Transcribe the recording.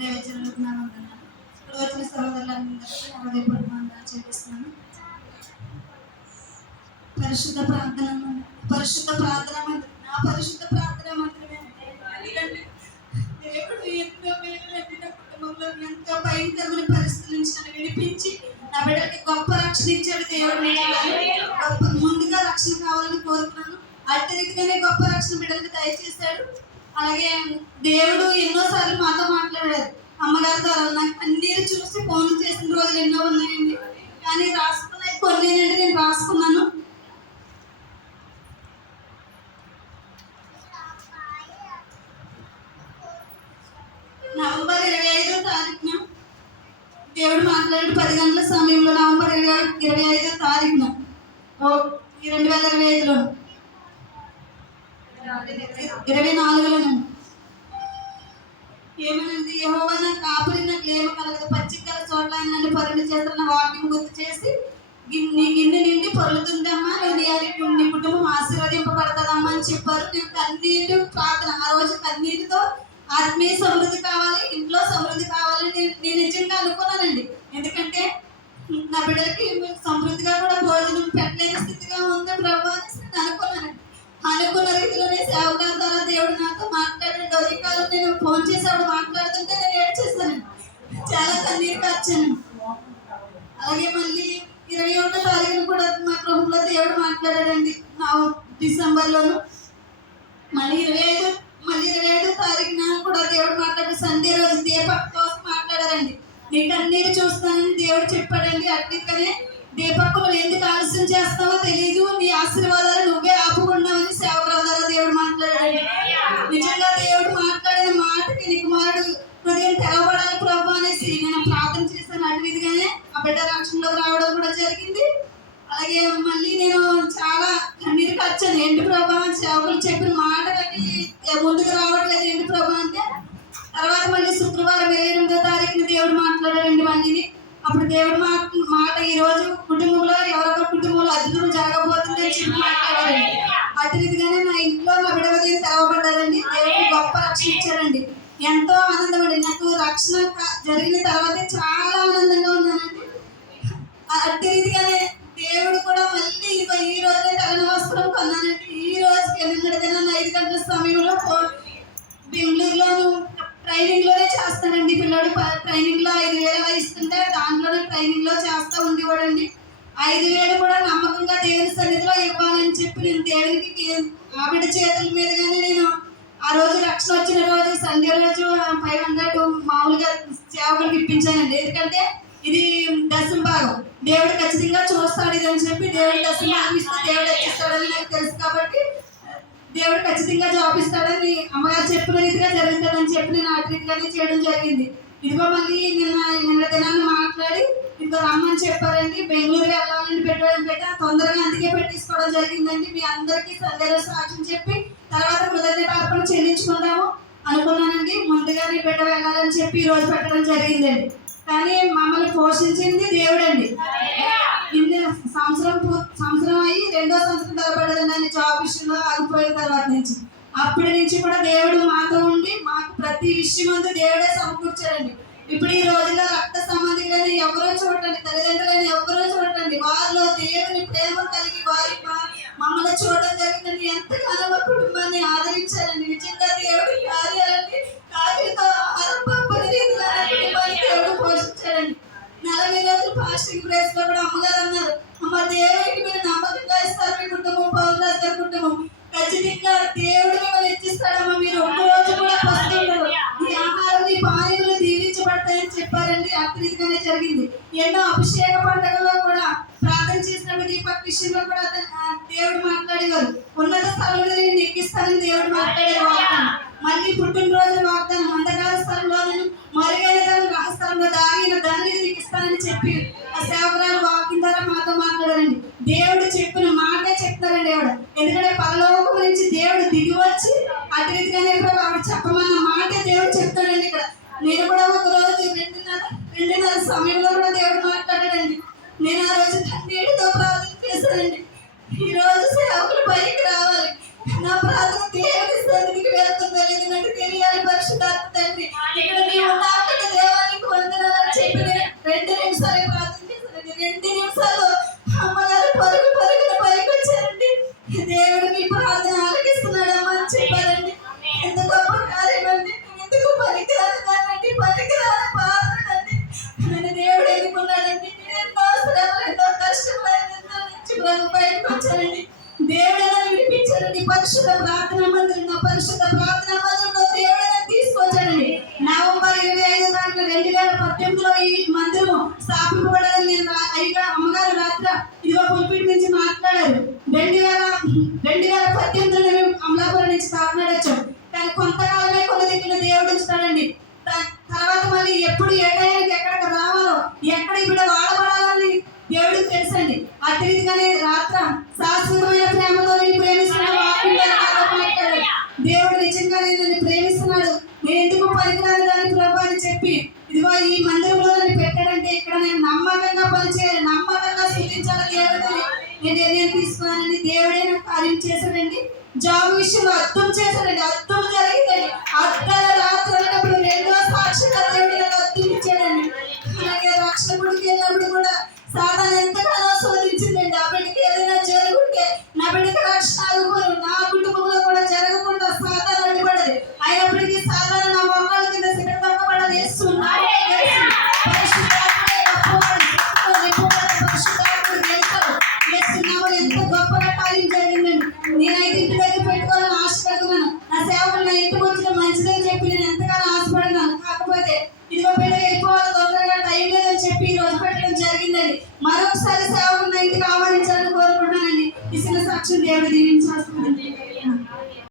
జరుగుతున్నాను ఇప్పుడు వచ్చిన సహోదరులందరికీ హృదయపూర్వక వందనాలు చూపిస్తున్నాను. పరిశుద్ధ ప్రార్థన పరిశుద్ధ ప్రార్థన మందిరం నా పరిశుద్ధ ప్రార్థన మందిరమే దేవుడు ఎంతో మేలు పెట్టిన కుటుంబంలో ఎంతో భయంకరమైన పరిస్థితుల నుంచి నన్ను విడిపించి నా బిడ్డకి గొప్ప రక్షణ ఇచ్చాడు దేవుడు. గొప్ప ముందుగా రక్షణ కావాలని కోరుతున్నాను అట్టి గొప్ప రక్షణ బిడ్డలకు దయచేశాడు. అలాగే దేవుడు ఎన్నోసార్లు మాతో మాట్లాడాడు. అమ్మగారితో నాకు కన్నీరు చూసి ఫోన్ చేసిన రోజులు ఎన్నో ఉన్నాయండి. కానీ రాసుకున్నాయి కొన్ని నేను రాసుకున్నాను. నవంబర్ ఇరవై ఐదో తారీఖున దేవుడు మాట్లాడి పది గంటల సమయంలో నవంబర్ ఇరవై ఇరవై ఐదో తారీఖున. ఓ రెండు వేల ఇరవై ఐదులో ఇరవై నాలుగులను ఏమనంది యెహోవా నా కాపురి నాకు ఏమ కలగదు పచ్చికల చోట్ల నన్ను పరులు చేస్తున్న వాటిని గుర్తు చేసి గిన్నె గిన్నె నిండి పొరులుతుందమ్మా. నేను అది నీ కుటుంబం ఆశీర్వదింపబడతాదమ్మా అని చెప్పారు. నేను కన్నీటి ప్రార్థన ఆ రోజు కన్నీటితో ఆత్మీయ సమృద్ధి కావాలి ఇంట్లో సమృద్ధి కావాలి. నేను నేను నిజంగా అనుకున్నానండి. ఎందుకంటే నా బిడ్డలకి చాలా అలాగే మళ్ళీ ఇరవై ఒకటో తారీఖున కూడా మా గృహంలో దేవుడు మాట్లాడాడండి. నా డిసెంబర్లోను. మళ్ళీ ఇరవై ఐదు మళ్ళీ ఇరవై ఐదో తారీఖున కూడా దేవుడు మాట్లాడు. సండే రోజు దీపక్ కోసం మాట్లాడారండి. నీకు కన్నీరు చూస్తానని దేవుడు చెప్పాడండి. అట్టికనే దీపకులు ఎందుకు ఆలస్యం చేస్తావో తెలియదు నీ ఆశీర్వాదాలు నువ్వే ఆపుకున్నావని సేవకుల ద్వారా దేవుడు మాట్లాడాడు నిజంగా దేవుడు మాట్లాడిన మాటకి నీ కుమారుడు సేవకులు చెప్పిన మాటలకి ముందుకు రావట్లేదు ఏంటి ప్రభు అంటే తర్వాత మళ్ళీ శుక్రవారం ఇరవై ఎనిమిదో తారీఖున దేవుడు మాట్లాడాడండి మళ్ళీని. అప్పుడు దేవుడు మాట మాట ఈరోజు కుటుంబంలో ఎవరెవరి కుటుంబంలో అతిథులు జరగబోతుంది అని చెప్పి మాట్లాడారండి అతిథిగానే నా ఇంట్లో నా విడవదీని తెరవబడ్డారండి దేవుడు గొప్ప రక్షణ ఇచ్చారండి ఎంతో ఆనందం అండి. నాకు రక్షణ జరిగిన తర్వాతే చాలా ఆనందంగా ఉన్నానండి. అట్టి రీతిగానే ట్రైనింగ్ ఉంది చేస్తా ఐదు వేలు కూడా నమ్మకంగా దేవుని సన్నిధిలో ఇవ్వాలని చెప్పి నేను దేవునికి ఆవిడ చేతుల మీదుగానే నేను ఆ రోజు రక్షణ వచ్చిన రోజు సండే రోజు ఫైవ్ హండ్రెడ్ మామూలుగా సేవకులకు ఇప్పించానండి. ఎందుకంటే ఇది దశం భాగం. దేవుడు ఖచ్చితంగా చూస్తాడు ఇది అని చెప్పి దేవుడు దశం భాగం ఇస్తే దేవుడు ఇస్తాడని నాకు తెలుసు కాబట్టి దేవుడు ఖచ్చితంగా జాబ్ ఇస్తాడని అమ్మగారు చెప్పిన రీతిగా జరుగుతుందని చెప్పి నేను ఆ రీతిగానే చేయడం జరిగింది. ఇదిగో మళ్ళీ నిన్న నిన్న దినాన్ని మాట్లాడి ఇదిగో రమ్మని చెప్పారండి. బెంగళూరు వెళ్ళాలని పెట్టడం పెట్టా తొందరగా అందుకే పెట్టించుకోవడం జరిగిందండి. మీ అందరికీ సందేహ సాక్ష్యం చెప్పి తర్వాత హృదయపార్పణ చెల్లించుకుందాము అనుకున్నానండి. ముందుగానే బిడ్డ వెళ్ళాలని చెప్పి ఈ రోజు పెట్టడం జరిగిందండి. కానీ మమ్మల్ని పోషించింది దేవుడండి. ఇన్ని సంవత్సరం సంవత్సరం అయ్యి రెండో సంవత్సరం తరబడదండి జాబ్ విషయంలో ఆగిపోయిన తర్వాత నుంచి. అప్పటి నుంచి కూడా దేవుడు మాతో ఉండి మాకు ప్రతి విషయం అంతా దేవుడే సమకూర్చారండి ఇప్పుడు ఈ రోజుల్లో రక్త సంబంధికులని ఎవరో చూడండి తల్లిదండ్రులని ఎవరో చూడండి వారిలో దేవుని ప్రేమ కలిగి వారి మమ్మల్ని చూడడం జరిగిందని ఎంతగానో మా కుటుంబాన్ని ఆదరించారండి. నిజంగా దేవుడి కార్యాలన్నీ విషయంలో కూడా అతను- దేవుడు మాట్లాడేవారు. ఉన్నత స్థలంలో నేను ఎక్కిస్తానని దేవుడు మాట్లాడేవారు మళ్ళీ పుట్టినరోజు వాగ్దానం అంధకార స్థలంలో మరుగైన దాని రహస్థలంలో దాగిన దాన్ని నీకు ఇస్తానని చెప్పి ఆ సేవకురాలు వాకింగ్ ద్వారా మాతో మాట్లాడారండి. దేవుడు చెప్పిన మాటే చెప్తారండి ఆవిడ. ఎందుకంటే పరలోకం నుంచి దేవుడు దిగి వచ్చి అటు రీతిగానే ప్రభు ఆవిడ చెప్పమన్న మాటే దేవుడు చెప్తాడండి ఇక్కడ. నేను కూడా ఒక రోజు రెండున్నర రెండున్నర సమయంలో కూడా దేవుడు ప్రార్థన పరిశుద్ధ ప్రార్థన మందిరం పరిశుద్ధ ప్రార్థన మందిరంలో దేవుడని తీసుకొచ్చానండి. నవంబర్ ఇరవై ఐదు తారీఖు రెండు వేల పద్దెనిమిదిలో ఈ మందిరం స్థాపింపబడదని నేను అయ్యగా అమ్మగారు రాత్ర ఇదిగో పుల్పిట్ నుంచి మాట్లాడారు. రెండు వేల రెండు వేల పద్దెనిమిదిలో మేము అమలాపురం నుంచి స్థాపన వచ్చాం. కానీ కొంతకాలమే కొన్ని దగ్గర దేవుడు ఉంచుతాడండి. తర్వాత మళ్ళీ ఎప్పుడు ఏ టైంకి ఎక్కడికి రావాలో ఎక్కడ ఇప్పుడు వాడబడాలని దేవుడికి తెలుసండి. అతిథిగానే రా గురించి చేశాడండి జాబ్ విషయంలో అర్థం చేశాడండి అర్థం జరిగిందండి. అర్థాల రాత్రి అన్నప్పుడు రెండో సాక్షి అర్థం ఇచ్చాడండి. అలాగే రక్షణ గుడికి వెళ్ళినప్పుడు